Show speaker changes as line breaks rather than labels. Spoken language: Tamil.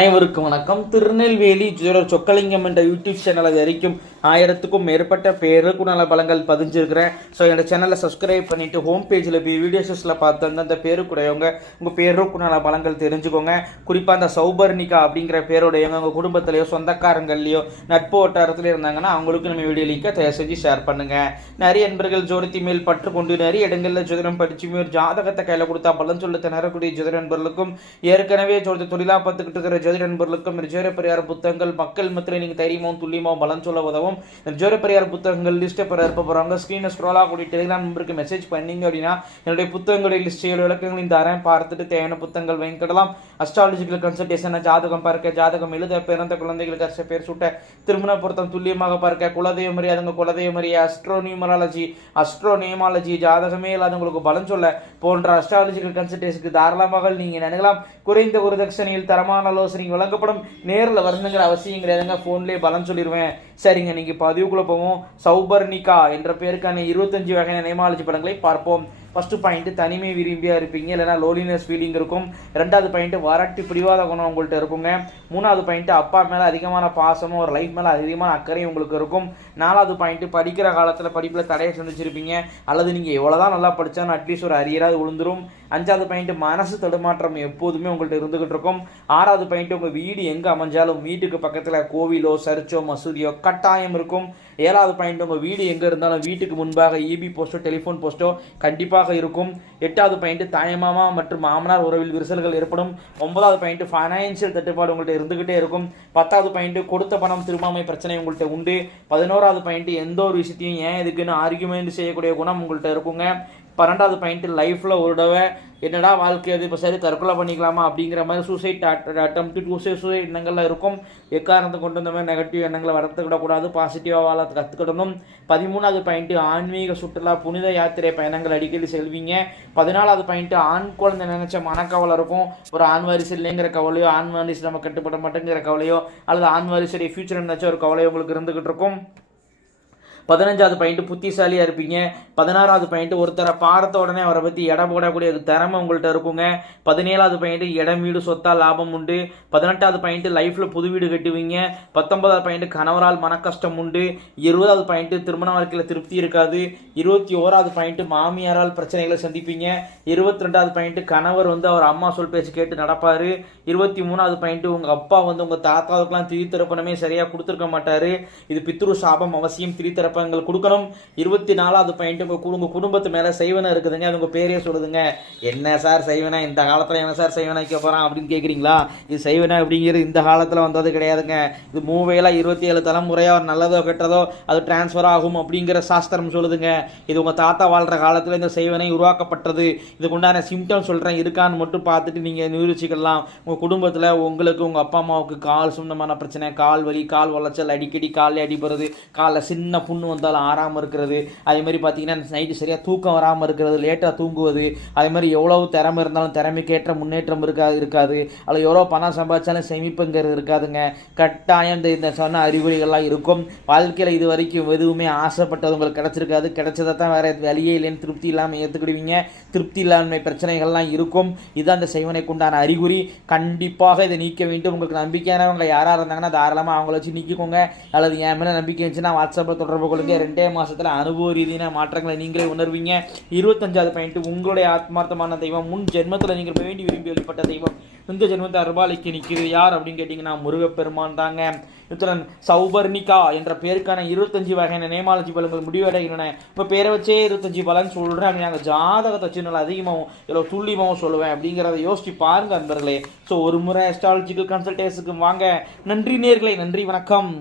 அனைவருக்கும் வணக்கம். திருநெல்வேலி ஜோர சொக்கலிங்கம் என்ற யூடியூப் சேனல் அது வரைக்கும் ஆயிரத்துக்கும் மேற்பட்ட பேருக்கு நல பலங்கள் பதிஞ்சிருக்கிறேன். ஸோ என்னோட சேனலை சப்ஸ்கிரைப் பண்ணிவிட்டு ஹோம் பேஜில் போய் வீடியோஸில் பார்த்து அந்தந்த பேருக்குடையவங்க உங்கள் பேருக்கு நல பலங்கள் தெரிஞ்சுக்கோங்க. குறிப்பாக அந்த சௌபர்ணிகா அப்படிங்கிற பேருடையவங்க உங்கள் குடும்பத்திலையோ சொந்தக்காரங்கள்லையோ நட்பு வட்டாரத்தில் இருந்தாங்கன்னா அவங்களுக்கு நம்ம வீடியோ லிங்கை தயவு செஞ்சு ஷேர் பண்ணுங்கள் நிறைய நண்பர்கள் ஜோதி மேல் பற்று கொண்டு நிறைய இடங்களில் ஜோதிடம் படிச்சு ஒரு ஜாதகத்தை கையில் கொடுத்தா பலன் சொல்ல திணறக்கூடிய ஜோதிட நண்பர்களுக்கும் ஏற்கனவே ஜோதி தொழிலாக பார்த்துக்கிட்டு இருக்கிற ஜோதிட நண்பர்களுக்கும் இந்த பரிகார புத்தகங்கள் மக்கள் மத்தியில் நீங்கள் தைரியமாகவும் துல்லியமாகவும் பலன் சொல்ல உதவும். இந்த பரிகார புத்தகங்கள் லிஸ்ட்டை பெற இருப்ப போகிறாங்க ஸ்க்ரீனை ஸ்க்ரோல் ஆகக்கூடிய டெலிகிராம் நம்பருக்கு மெசேஜ் பண்ணீங்க அப்படின்னா என்னுடைய புத்தகங்களுடைய லிஸ்டையோட விளக்கங்களையும் தரேன் பார்த்துட்டு தேவையான புத்தகங்கள் வாங்கிக்கிடலாம் அஸ்ட்ராலஜிக்கல் கன்சல்டேஷன் ஜாதகம் பார்க்க ஜாதகம் எழுத பிறந்த குழந்தைகளுக்கு அரச பேர் சூட்ட திருமண பொருத்தம் துல்லியமாக பார்க்க குலதெய்வ மரியாதைங்க குலதெய்வ மரியா அஸ்ட்ரோ நியூமராலஜி அஸ்ட்ரோ நியமாலஜி ஜாதகமே இல்லாதவங்களுக்கு பலன் சொல்ல போன்ற அஸ்ட்ராலஜிக்கல் கன்சல்டேஷனுக்கு தாராளமாக நீங்கள் நினைக்கலாம் குறைந்த ஒரு தட்சணையில் தரமான ஆலோசனை வழங்கப்படும் நேரில் வரணுங்கிற அவசியம் கிடையாதுங்க. ஃபோன்லேயே பலன் சொல்லிடுவேன் சரிங்க நீங்கள் பதிவுக்குள்ளே போவோம். சௌபர்ணிகா என்ற பேருக்கான இருபத்தஞ்சு வகையான நியமாலஜி படங்களை பார்ப்போம். ஃபஸ்ட்டு பாயிண்ட்டு தனிமை விரும்பியாக இருப்பீங்க இல்லைனா லோலினஸ் ஃபீலிங் இருக்கும். ரெண்டாவது பாயிண்ட்டு வறட்டு பிடிவாத குணம் உங்கள்கிட்ட இருக்குங்க. மூணாவது பாயிண்ட்டு அப்பா மேலே அதிகமான பாசமும் ஒரு லைஃப் மேலே அதிகமான அக்கறையும் உங்களுக்கு இருக்கும். நாலாவது பாயிண்ட்டு படிக்கிற காலத்தில் படிப்பில் தடையை சந்திச்சிருப்பீங்க. அல்லது நீங்கள் எவ்வளோ தான் நல்லா படித்தாலும் அட்லீஸ்ட் ஒரு அரியராது விழுந்துரும். அஞ்சாவது பாயிண்ட் மனசு தடுமாற்றம் எப்போதுமே உங்கள்கிட்ட இருந்துகிட்டு இருக்கும். ஆறாவது பாயிண்ட் உங்கள் வீடு எங்கே அமைஞ்சாலும் வீட்டுக்கு பக்கத்தில் கோவிலோ சர்ச்சோ மசூதியோ கட்டாயம் இருக்கும். ஏழாவது பாயிண்ட் உங்கள் வீடு எங்கே இருந்தாலும் வீட்டுக்கு முன்பாக இபி போஸ்ட்டோ டெலிஃபோன் போஸ்ட்டோ கண்டிப்பாக இருக்கும். எட்டாவது பாயிண்ட் தாயமாமா மற்றும் மாமனார் உறவில் விரிசல்கள் ஏற்படும். ஒன்பதாவது பாயிண்ட் ஃபைனான்சியல் தட்டுப்பாடு உங்கள்கிட்ட இருந்துகிட்டே இருக்கும். பத்தாவது பாயிண்ட் கொடுத்த பணம் திரும்பாமை பிரச்சனை உங்கள்கிட்ட உண்டு. பதினோராவது பாயிண்ட் எந்த ஒரு விஷயத்தையும் ஏன் எதுக்குன்னு ஆர்குமெண்ட் செய்யக்கூடிய குணம் உங்கள்கிட்ட இருக்குங்க. பன்னெண்டாவது பாயிண்ட் லைஃப்பில் ஒரு தடவை என்னடா வாழ்க்கை அது? இப்போ சரி தற்கொலை பண்ணிக்கலாமா? அப்படிங்கிற மாதிரி சூசைட் அட்டம் சூசைட் சூசைட் எண்ணங்கள்லாம் இருக்கும். எக்காரணத்தை கொண்டு வந்த மாதிரி நெகட்டிவ் எண்ணங்களை வளர்த்துக்கிடக்கூடாது பாசிட்டிவாக வாழ கற்றுக்கிடணும் பதிமூணாவது பாயிண்ட்டு ஆன்மீக சுற்றுலா புனித யாத்திரை பயணங்கள் அடிக்கடி செல்வீங்க. பதினாலாவது பாயிண்ட்டு ஆண் குழந்தை நினைச்ச மனக்கவலை இருக்கும். ஒரு ஆண் வாரிசு இல்லைங்கிற கவலையோ ஆண் வாரிசு நம்ம கட்டுப்பட மாட்டேங்கிற கவலையோ அல்லது ஆண் வாரிசுடைய ஃபியூச்சர் நினைச்ச ஒரு கவலையோ உங்களுக்கு இருந்துகிட்டு இருக்கும். பதினஞ்சாவது பாயிண்ட் புத்திசாலியாக இருப்பீங்க. பதினாறாவது பாயிண்ட் ஒருத்தரை பார்த்த உடனே அவரை பற்றி இடம் போடக்கூடிய திறமை உங்கள்கிட்ட இருக்குங்க. பதினேழாவது பாயிண்ட் இடம் வீடு சொத்தா லாபம் உண்டு. பதினெட்டாவது பாயிண்ட் லைஃப்பில் புது வீடு கட்டுவீங்க. பத்தொன்பதாவது பாயிண்ட் கணவரால் மன கஷ்டம் உண்டு. இருபதாவது பாயிண்ட் திருமண வாழ்க்கையில் திருப்தி இருக்காது. இருபத்தி ஓராவது பாயிண்ட் மாமியாரால் பிரச்சனைகளை சந்திப்பீங்க. இருபத்தி ரெண்டாவது பாயிண்ட் கணவர் வந்து அவர் அம்மா சொல் பேச்சு கேட்டு நடப்பார். இருபத்தி மூணாவது பாயிண்ட் உங்கள் அப்பா வந்து உங்கள் தாத்தாவுக்கெல்லாம் திரித்திருப்பணமே சரியாக கொடுத்துருக்க மாட்டார். இது பித்ரு சாபம் அவசியம் திரித்திருப்பங்கள் கொடுக்கணும். இருபத்தி நாலாவது பாயிண்ட் உங்கள் உங்கள் குடும்பத்து மேலே செய்வன இருக்குதுங்க. அது உங்கள் பேரே சொல்லுதுங்க. என்ன சார் செய்வனா? இந்த காலத்தில் என்ன சார் செய்வனா வைக்க போகிறான் அப்படின்னு கேட்குறீங்களா இது செய்வனா அப்படிங்கிறது இந்த காலத்தில் வந்தது கிடையாதுங்க. இது மூவையில் இருபத்தி ஏழு தலைமுறையாக நல்லதோ கெட்டதோ அது டிரான்ஸ்ஃபர் ஆகும் அப்படிங்கிற சாஸ்திரம் சொல்லுதுங்க. இது உங்கள் தாத்தா வாழ்கிற காலத்தில் இந்த செய்வனை உருவாக்கப்பட்டது. இதுக்கு உண்டான சிம்டம் சொல்கிறேன் இருக்கான்னு மட்டும் பார்த்துட்டு நீங்கள் நிரூபிச்சிக்கலாம். உங்கள் குடும்பத்தில் உங்களுக்கு உங்கள் அப்பா அம்மாவுக்கு கால் சொந்தமான பிரச்சனை. கால் வலி கால் உளைச்சல் அடிக்கடி காலில் அடிபடுறது. காலில் சின்ன புண்ணு வந்தாலும் ஆறாமல் இருக்கிறது. அதே மாதிரி பார்த்தீங்கன்னா நைட்டு சரியாக தூக்கம் வராமல் இருக்கிறது லேட்டாக தூங்குவது. அதே மாதிரி எவ்வளவு திறமை இருந்தாலும் திறமைக்கேற்ற முன்னேற்றம் இருக்காது இருக்காது. அதில் எவ்வளோ பணம் சம்பாதிச்சாலும் சேமிப்புங்கிறது இருக்காதுங்க. கட்டாயம் இந்த இந்த சொன்ன அறிகுறிகள்லாம் இருக்கும். வாழ்க்கையில் இது வரைக்கும் எதுவுமே ஆசைப்பட்டது உங்களுக்கு கிடச்சிருக்காது. கிடச்சதை தான் வேறு வழியே இல்லைன்னு திருப்தி இல்லாமல் ஏற்றுக்கிடுவீங்க திருப்தி இல்லாமை பிரச்சனைகள்லாம் இருக்கும். இதுதான் அந்த செய்வனைக்கு உண்டான அறிகுறி. கண்டிப்பாக இதை நீக்க வேண்டும். உங்களுக்கு நம்பிக்கையானவங்க யாராக இருந்தாங்கன்னா தாராளமாக அவங்கள வச்சு நீக்கிக்கோங்க. அல்லது என் மேலே நம்பிக்கை இருந்துச்சுன்னா வாட்ஸ்அப்பில் தொடர்பு உங்களுக்கு ரெண்டே மாதத்தில் அனுபவ ரீதியான மாற்றங்களை நீங்களே உணர்வீங்க. இருபத்தஞ்சாவது பாயிண்ட் உங்களுடைய ஆத்மார்த்தமான தெய்வம் முன் ஜென்மத்தில் நீங்கள் வேண்டி விரும்பி வெளிப்பட்ட தெய்வம். இந்த ஜென்மத்தை அருபாலிக்கு நிற்கிறது யார் அப்படின்னு கேட்டிங்கன்னா முருகப்பெருமான் தாங்க. இத்துடன் சௌபர்ணிகா என்ற பேருக்கான இருபத்தஞ்சு வகையான நேமாலஜி பலன்கள் முடிவடைகின்றன. இப்போ பேரை வச்சே இருபத்தஞ்சு பலன் சொல்கிறேன் அப்படி நாங்கள் ஜாதகத்தை வச்சு நல்லா அதிகமாகவும் இவ்வளோ துல்லியமாகவும் சொல்லுவேன் அப்படிங்கிறத யோசிச்சு பாருங்க அந்தர்களே ஸோ ஒரு முறை அஸ்ட்ராலஜிக்கல் கன்சல்டேஷனுக்கு வாங்க. நன்றி நேர்களை நன்றி வணக்கம்.